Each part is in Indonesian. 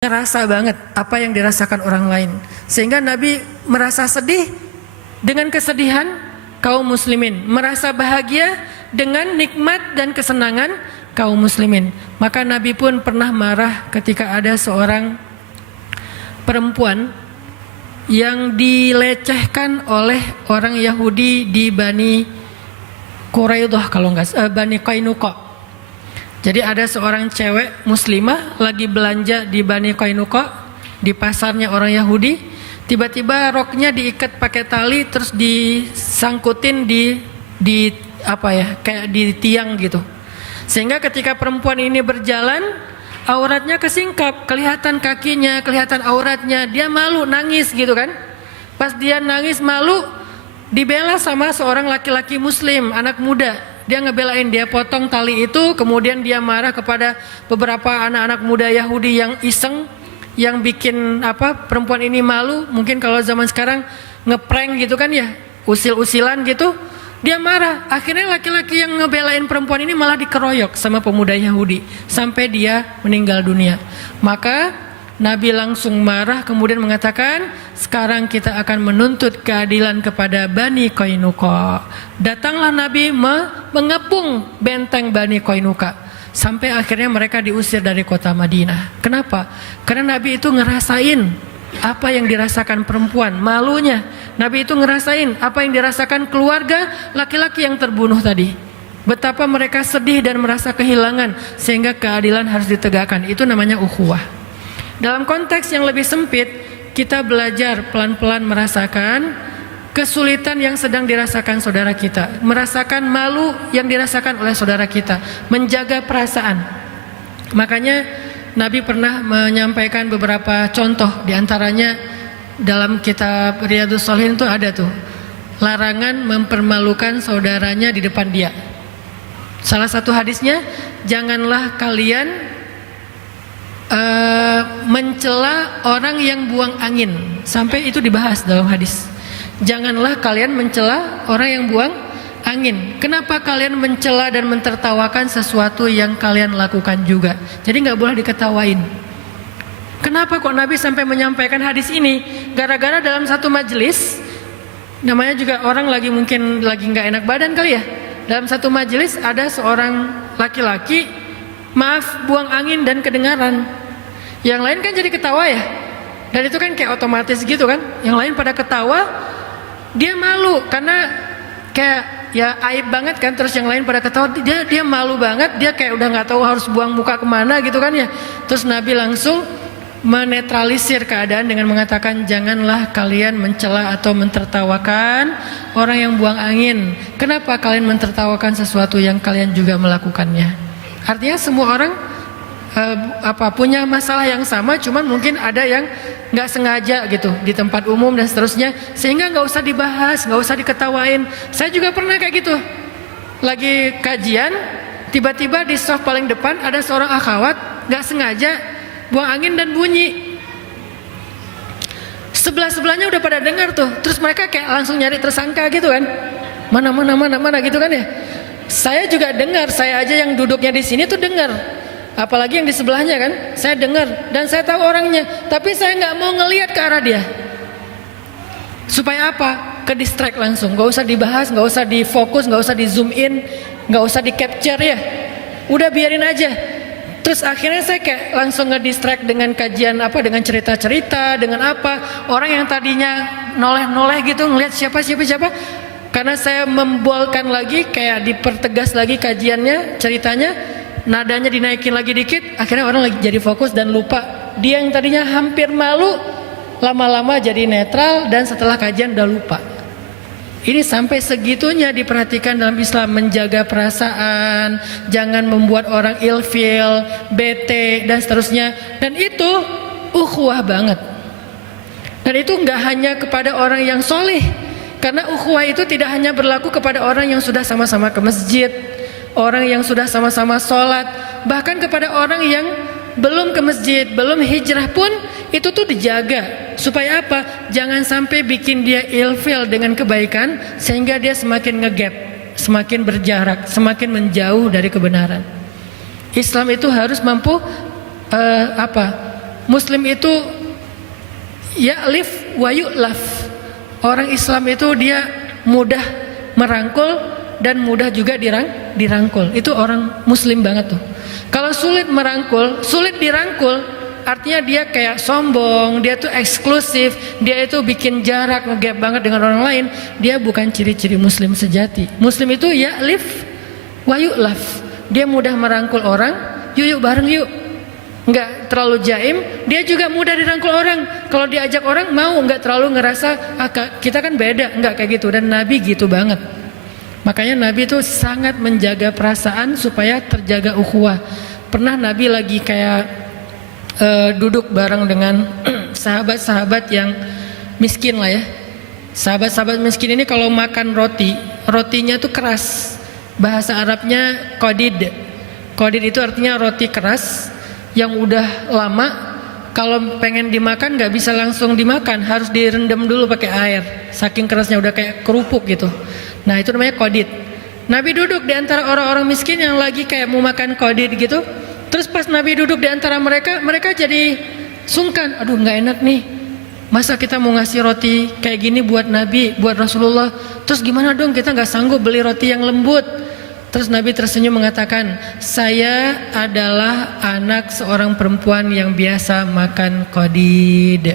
ngerasa banget apa yang dirasakan orang lain, sehingga Nabi merasa sedih dengan kesedihan kaum muslimin, merasa bahagia dengan nikmat dan kesenangan kaum muslimin. Maka Nabi pun pernah marah ketika ada seorang perempuan yang dilecehkan oleh orang Yahudi di Bani Quraidah, kalau enggak Bani Qainuqa. Jadi ada seorang cewek muslimah lagi belanja di Bani Qainuqa, di pasarnya orang Yahudi. Tiba-tiba roknya diikat pakai tali, terus disangkutin di apa ya, kayak di tiang gitu. Sehingga ketika perempuan ini berjalan, auratnya kesingkap, kelihatan kakinya, kelihatan auratnya. Dia malu, nangis gitu kan. Pas dia nangis malu, dibela sama seorang laki-laki muslim, anak muda. Dia ngebelain, dia potong tali itu, kemudian dia marah kepada beberapa anak-anak muda Yahudi yang iseng, yang bikin perempuan ini malu. Mungkin kalau zaman sekarang ngeprank gitu kan ya, usil-usilan gitu. Dia marah, akhirnya laki-laki yang ngebelain perempuan ini malah dikeroyok sama pemuda Yahudi sampai dia meninggal dunia. Maka Nabi langsung marah, kemudian mengatakan, sekarang kita akan menuntut keadilan kepada Bani Qainuqa. Datanglah Nabi mengepung benteng Bani Qainuqa sampai akhirnya mereka diusir dari kota Madinah. Kenapa? Karena Nabi itu ngerasain apa yang dirasakan perempuan, malunya. Nabi itu ngerasain apa yang dirasakan keluarga laki-laki yang terbunuh tadi. Betapa mereka sedih dan merasa kehilangan, sehingga keadilan harus ditegakkan. Itu namanya ukhuwah. Dalam konteks yang lebih sempit, kita belajar pelan-pelan merasakan kesulitan yang sedang dirasakan saudara kita, merasakan malu yang dirasakan oleh saudara kita, menjaga perasaan. Makanya Nabi pernah menyampaikan beberapa contoh, diantaranya dalam kitab Riyadhus Shalihin itu ada tuh, larangan mempermalukan saudaranya di depan dia. Salah satu hadisnya, janganlah kalian mencela orang yang buang angin. Sampai itu dibahas dalam hadis. Janganlah kalian mencela orang yang buang angin. Kenapa kalian mencela dan mentertawakan sesuatu yang kalian lakukan juga? Jadi nggak boleh diketawain. Kenapa kok Nabi sampai menyampaikan hadis ini? Gara-gara dalam satu majelis, namanya juga orang mungkin lagi nggak enak badan kali ya. Dalam satu majelis ada seorang laki-laki, buang angin dan kedengaran. Yang lain kan jadi ketawa ya, dan itu kan kayak otomatis gitu kan. Yang lain pada ketawa, dia malu karena kayak ya aib banget kan. Terus yang lain pada ketawa, dia malu banget, dia kayak udah nggak tahu harus buang muka kemana gitu kan ya. Terus Nabi langsung menetralisir keadaan dengan mengatakan, janganlah kalian mencela atau mentertawakan orang yang buang angin. Kenapa kalian mentertawakan sesuatu yang kalian juga melakukannya? Artinya semua orang punya masalah yang sama, cuman mungkin ada yang nggak sengaja gitu di tempat umum dan seterusnya, sehingga nggak usah dibahas, nggak usah diketawain. Saya juga pernah kayak gitu, lagi kajian, tiba-tiba di soft paling depan ada seorang akhwat nggak sengaja buang angin dan bunyi. Sebelahnya udah pada dengar tuh, terus mereka kayak langsung nyari tersangka gitu kan, mana gitu kan ya. Saya juga dengar, saya aja yang duduknya di sini tuh dengar, apalagi yang di sebelahnya kan. Saya dengar dan saya tahu orangnya, tapi saya nggak mau ngelihat ke arah dia. Supaya apa? Ke distract langsung, nggak usah dibahas, nggak usah difokus, nggak usah di zoom in, nggak usah di capture ya. Udah biarin aja. Terus akhirnya saya kayak langsung ngedistract dengan kajian dengan cerita-cerita, dengan orang yang tadinya noleh gitu ngelihat siapa. Karena saya membolkan lagi, kayak dipertegas lagi kajiannya, ceritanya, nadanya dinaikin lagi dikit, akhirnya orang lagi jadi fokus dan lupa. Dia yang tadinya hampir malu, lama-lama jadi netral dan setelah kajian udah lupa. Ini sampai segitunya diperhatikan dalam Islam, menjaga perasaan, jangan membuat orang ilfil, bete dan seterusnya. Dan itu ukhuwah banget. Dan itu nggak hanya kepada orang yang solih, karena ukhuwah itu tidak hanya berlaku kepada orang yang sudah sama-sama ke masjid, orang yang sudah sama-sama sholat, bahkan kepada orang yang belum ke masjid, belum hijrah pun itu tuh dijaga. Supaya apa? Jangan sampai bikin dia ilfil dengan kebaikan, sehingga dia semakin ngegap, semakin berjarak, semakin menjauh dari kebenaran. Islam itu harus mampu Muslim itu ya'lif wa yu'laf. Orang Islam itu dia mudah merangkul dan mudah juga dirangkul. Itu orang Muslim banget tuh. Kalau sulit merangkul, sulit dirangkul, artinya dia kayak sombong, dia tuh eksklusif, dia itu bikin jarak, ngegap banget dengan orang lain. Dia bukan ciri-ciri Muslim sejati. Muslim itu ya'lif wa yu'laf. Dia mudah merangkul orang, yuk bareng yuk. Enggak terlalu jaim, dia juga mudah dirangkul orang. Kalau diajak orang mau, enggak terlalu ngerasa kita kan beda, enggak kayak gitu. Dan Nabi gitu banget. Makanya Nabi itu sangat menjaga perasaan supaya terjaga ukhuwah. Pernah Nabi lagi kayak duduk bareng dengan sahabat-sahabat yang miskin lah ya. Sahabat-sahabat miskin ini kalau makan roti, rotinya tuh keras. Bahasa Arabnya qadid. Qadid itu artinya roti keras yang udah lama, kalau pengen dimakan nggak bisa langsung dimakan, harus direndam dulu pakai air. Saking kerasnya udah kayak kerupuk gitu. Nah itu namanya qadid. Nabi duduk di antara orang-orang miskin yang lagi kayak mau makan qadid gitu. Terus pas Nabi duduk di antara mereka, mereka jadi sungkan. Aduh nggak enak nih. Masa kita mau ngasih roti kayak gini buat Nabi, buat Rasulullah. Terus gimana dong, kita nggak sanggup beli roti yang lembut. Terus Nabi tersenyum mengatakan, saya adalah anak seorang perempuan yang biasa makan qadid.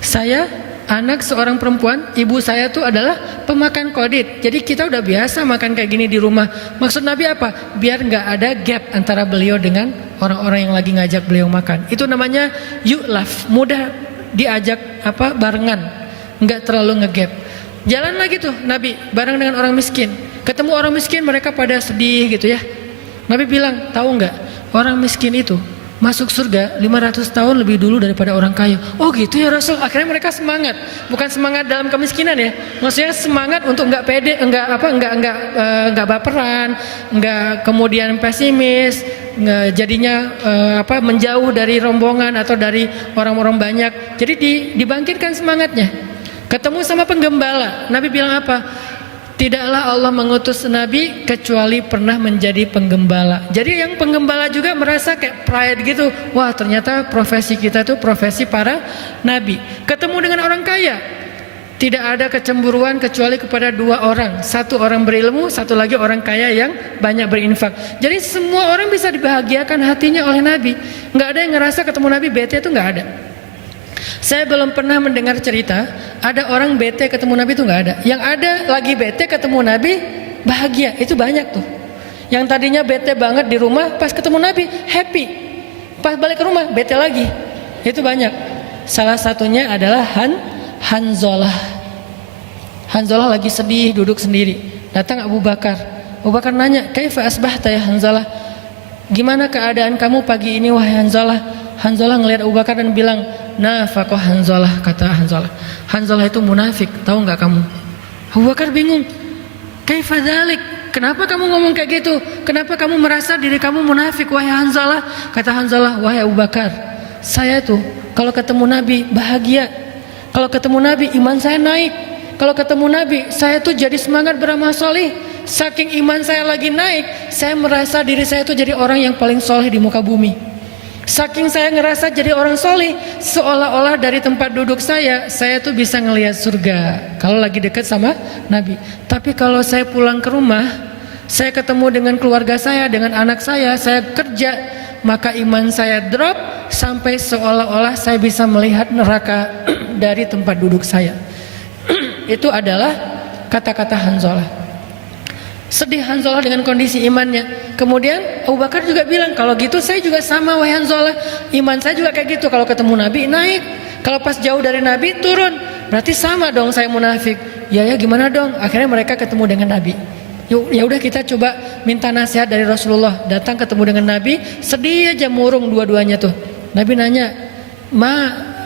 Saya anak seorang perempuan, ibu saya tuh adalah pemakan qadid. Jadi kita udah biasa makan kayak gini di rumah. Maksud Nabi apa? Biar nggak ada gap antara beliau dengan orang-orang yang lagi ngajak beliau makan. Itu namanya yu'laf, mudah diajak barengan, nggak terlalu ngegap. Jalan lagi tuh Nabi bareng dengan orang miskin. Ketemu orang miskin, mereka pada sedih gitu ya. Nabi bilang, tahu nggak, orang miskin itu masuk surga 500 tahun lebih dulu daripada orang kaya. Oh gitu ya Rasul. Akhirnya mereka semangat. Bukan semangat dalam kemiskinan ya. Maksudnya semangat untuk nggak pede, nggak baperan, nggak kemudian pesimis, nggak jadinya menjauh dari rombongan atau dari orang-orang banyak. Jadi dibangkitkan semangatnya. Ketemu sama penggembala, Nabi bilang apa? Tidaklah Allah mengutus Nabi kecuali pernah menjadi penggembala. Jadi yang penggembala juga merasa kayak pride gitu. Wah ternyata profesi kita tuh profesi para Nabi. Ketemu dengan orang kaya, tidak ada kecemburuan kecuali kepada dua orang. Satu orang berilmu, satu lagi orang kaya yang banyak berinfak. Jadi semua orang bisa dibahagiakan hatinya oleh Nabi. Nggak ada yang ngerasa ketemu Nabi bete, itu nggak ada. Saya belum pernah mendengar cerita ada orang bete ketemu Nabi, itu nggak ada. Yang ada lagi bete ketemu Nabi bahagia, itu banyak tuh. Yang tadinya bete banget di rumah, pas ketemu Nabi happy, pas balik ke rumah bete lagi, itu banyak. Salah satunya adalah Hanzalah. Hanzalah lagi sedih duduk sendiri, datang Abu Bakar. Abu Bakar nanya, kaifa asbahta ya Hanzalah? Gimana keadaan kamu pagi ini wahai Hanzalah? Hanzalah ngelihat Abu Bakar dan bilang, nafaqah Hanzalah, kata Hanzalah. Hanzalah itu munafik, tahu nggak kamu? Abu Bakar bingung. Kaifa dzalik? Kenapa kamu ngomong kayak gitu? Kenapa kamu merasa diri kamu munafik wahai Hanzalah? Kata Hanzalah, wahai Abu Bakar, saya tuh kalau ketemu Nabi bahagia. Kalau ketemu Nabi iman saya naik. Kalau ketemu Nabi saya tuh jadi semangat beramal soleh. Saking iman saya lagi naik, saya merasa diri saya tuh jadi orang yang paling soleh di muka bumi. Saking saya ngerasa jadi orang soleh, seolah-olah dari tempat duduk saya tuh bisa ngelihat surga kalau lagi dekat sama Nabi. Tapi kalau saya pulang ke rumah, saya ketemu dengan keluarga saya, dengan anak saya kerja, maka iman saya drop sampai seolah-olah saya bisa melihat neraka dari tempat duduk saya. Itu adalah kata-kata Hanzalah. Sedih Hanzalah dengan kondisi imannya. Kemudian Abu Bakar juga bilang, kalau gitu saya juga sama wahai Hanzalah, iman saya juga kayak gitu. Kalau ketemu Nabi naik, kalau pas jauh dari Nabi turun. Berarti sama dong saya munafik. Ya gimana dong? Akhirnya mereka ketemu dengan Nabi. Ya udah kita coba minta nasihat dari Rasulullah. Datang ketemu dengan Nabi, sedih aja murung dua-duanya tuh. Nabi nanya,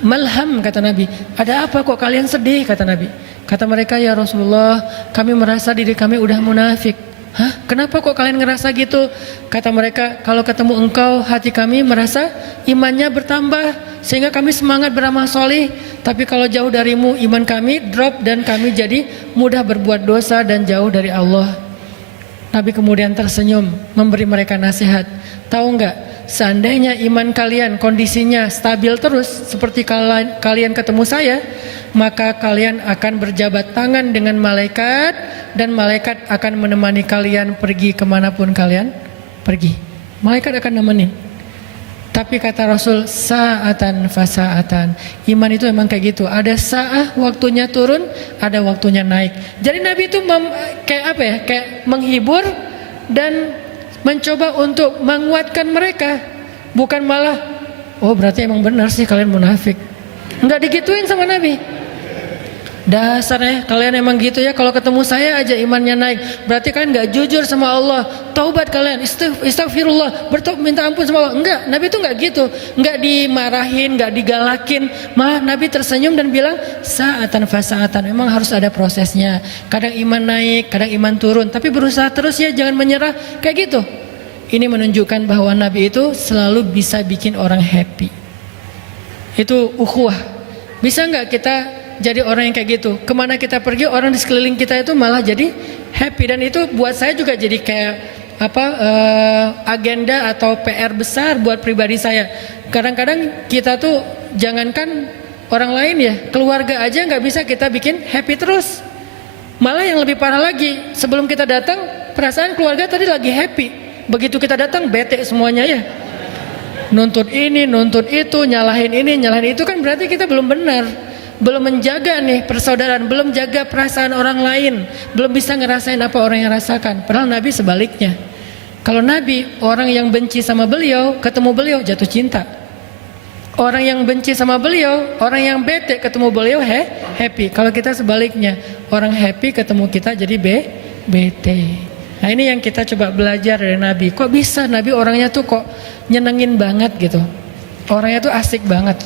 malham, kata Nabi. Ada apa kok kalian sedih, kata Nabi. Kata mereka, ya Rasulullah, kami merasa diri kami udah munafik. Hah? Kenapa kok kalian ngerasa gitu? Kata mereka, kalau ketemu engkau hati kami merasa imannya bertambah sehingga kami semangat beramal soleh. Tapi kalau jauh darimu iman kami drop dan kami jadi mudah berbuat dosa dan jauh dari Allah. Nabi kemudian tersenyum memberi mereka nasihat. Tahu nggak? seandainya iman kalian kondisinya stabil terus seperti kalian ketemu saya, maka kalian akan berjabat tangan dengan malaikat dan malaikat akan menemani kalian pergi kemanapun kalian pergi. Malaikat akan nemenin. Tapi kata Rasul, sa'atan fasaatan. Iman itu memang kayak gitu. Ada sa'ah waktunya turun, ada waktunya naik. Jadi Nabi itu kayak apa ya? Kayak menghibur dan mencoba untuk menguatkan mereka. Bukan malah, oh berarti emang benar sih kalian munafik. Enggak digituin sama Nabi. Dasarnya kalian emang gitu ya, kalau ketemu saya aja imannya naik, berarti kalian gak jujur sama Allah. Taubat kalian, istighfirullah, minta ampun sama Allah. Enggak, Nabi itu enggak gitu. Enggak dimarahin, enggak digalakin. Malah Nabi tersenyum dan bilang sa'atan fasaatan. Memang harus ada prosesnya. Kadang iman naik, kadang iman turun, tapi berusaha terus ya, jangan menyerah. Kayak gitu. Ini menunjukkan bahwa Nabi itu selalu bisa bikin orang happy. Itu ukhuwah. Bisa enggak kita jadi orang yang kayak gitu? Kemana kita pergi, orang di sekeliling kita itu malah jadi happy. Dan itu buat saya juga jadi kayak agenda atau PR besar buat pribadi saya. Kadang-kadang kita tuh jangankan orang lain ya, keluarga aja nggak bisa kita bikin happy terus. Malah yang lebih parah lagi, sebelum kita datang perasaan keluarga tadi lagi happy, begitu kita datang bete semuanya ya, nuntut ini nuntut itu, nyalahin ini nyalahin itu. Kan berarti kita belum benar, belum menjaga nih persaudaraan, belum jaga perasaan orang lain, belum bisa ngerasain apa orang yang rasakan. Padahal Nabi sebaliknya. Kalau Nabi, orang yang benci sama beliau, ketemu beliau jatuh cinta. Orang yang benci sama beliau, orang yang bete ketemu beliau happy. Kalau kita sebaliknya, orang happy ketemu kita jadi bete. Nah ini yang kita coba belajar dari Nabi. Kok bisa Nabi orangnya tuh kok nyenengin banget gitu, orangnya tuh asik banget.